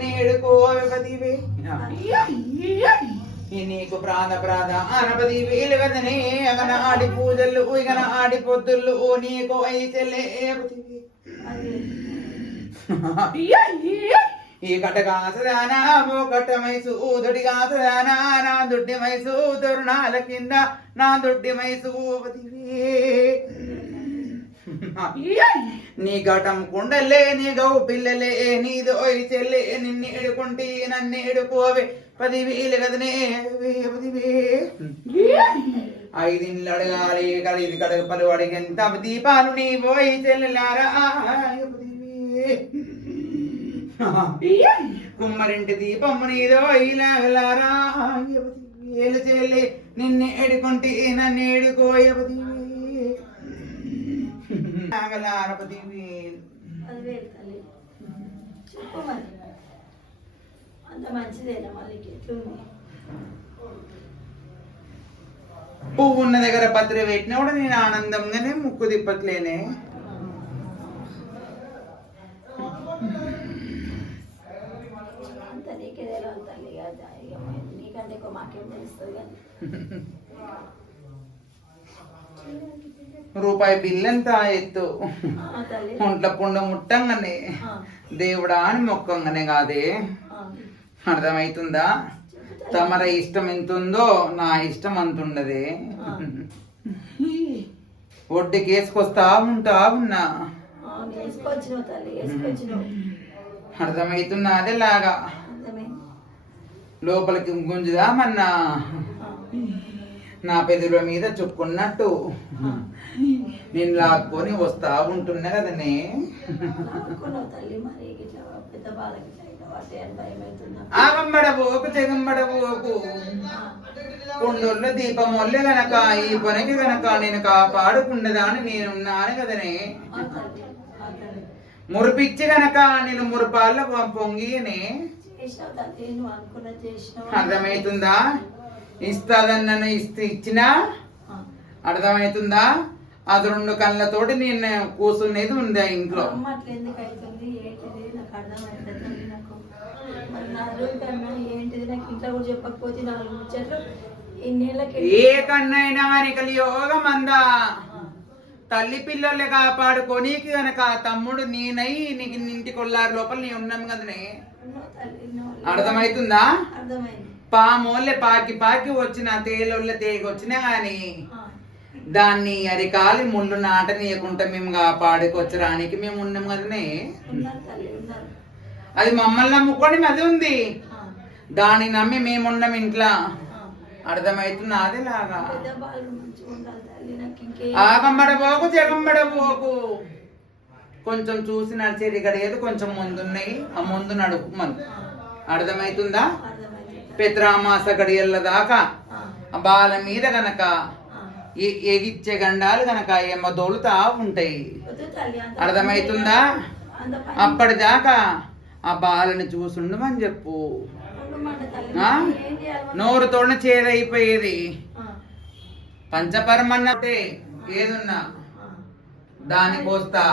నన్ను ఎడుకోవే పదివే నీకు ప్రాణ అనపది వేలు కదనే అగన ఆడి పూజలు ఇగన ఆడి పొద్దులు నీకు అయి చెల్లే ఈ కటగాసదానా ఓ కట్టమైసు ఊదుడి గాసదానా నా దుడ్డి మైసు తరుణాల కింద నా దుడ్డి మైసు నీ ఘటం కుండలే నీ గౌ పిల్లలే నీదో చెల్లే నిన్ను ఎడుకుంటే నన్ను ఎడుకోవే 10,000 కదనే 10,000 ఐదిండ్లు అడగాలి కలిది కడగ పలువాడికి ఎంత దీపాలు నీ పోయి చెల్లెలారా కుమ్మరింటి దీపమ్మ నీదో ఇలాగలారా ఏలు చెల్లి నిన్ను ఎడుకుంటే నన్ను ఎడుకోయపది పువ్వు ఉన్న దగ్గర పత్రి పెట్టినా కూడా నేను ఆనందంగానే ముక్కు తిప్పట్లేనే రూపాయి బిల్లు ఎంత ఎత్తు ఒంట్ల పుండ ముట్టంగానే దేవుడా అని మొక్కంగానే కాదే అర్థమవుతుందా తమర ఇష్టం ఎంత ఉందో నా ఇష్టం అంత ఉండదే ఒడ్డుకి వేసుకొస్తా ఉన్నా అర్థమవుతున్నా అదేలాగా లోపలికి గుంజుదామన్నా నా పెదవుల మీద చుక్కున్నట్టు నేను లాక్కొని వస్తా ఉంటున్నా కదనే ఆగంబడబోకు చెగంబడబోకు కొండోళ్ళ దీపం వల్లే గనక ఈ పనికి గనక నేను కాపాడుకున్నదాన్ని నేనున్నాను కదనే మురిపిచ్చి గనక నేను మురిపాళ్ళ పొంగినే అర్థమవుతుందా ఇస్తాదన్న ఇచ్చినా అర్థమవుతుందా అది 2 కళ్ళతోటి నేను కూర్చునేది ఉంది ఇంట్లో ఏ కన్నైనా కానీ కలియోగం అందా తల్లి పిల్లల్ని కాపాడుకోనీకి గనక తమ్ముడు నేనై నీకు ఇంటి కొల్లారు లోపల నీ ఉన్నాం కదనే అర్థమవుతుందా పామోళ్ళే పాకి పాకి వచ్చిన తేలోళ్ళ తేగొచ్చినా గాని దాన్ని అరికాలి ముళ్ళు నాటనీయకుండా మేము కాపాడుకొచ్చడానికి మేము ఉన్నాం కదనే అది మమ్మల్ని నమ్ముకొని అది ఉంది దాన్ని నమ్మి మేమున్నాం ఇంట్లో అర్థమవుతుంది అదేలాగా ఆగంబడబోకు జగంబడబోకు కొంచెం చూసి నడిచేది గడిగేది కొంచెం ముందున్నాయి ఆ ముందు నడుపు మనం అర్థమవుతుందా పెత్రామాస గడియల్ల దాకా ఆ బాల మీద గనక ఎగిచ్చే గండాలు గనక ఏమో దోలుతా ఉంటాయి అర్థమవుతుందా అప్పటిదాకా ఆ బాలని చూసుండమని చెప్పు నోరుతోనే చేదైపోయేది పంచపరమన్నట్టే ఏదున్నా దాని కోస్తా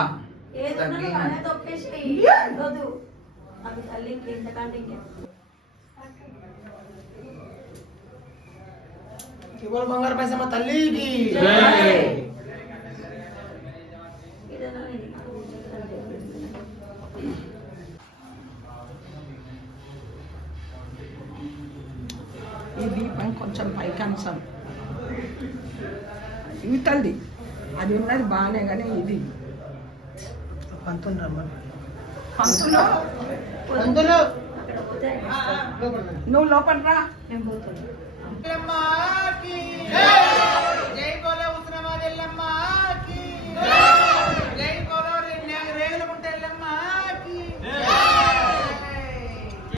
బంగారు పైసా మా తల్లికి ఈ దీపం కొంచెం పైకంచం ఇవి తల్లి అది ఉన్నది బాగానే కానీ ఇది పంతులు రమ్మని పంతులు నువ్వు లోపల రా నేను పోతున్నా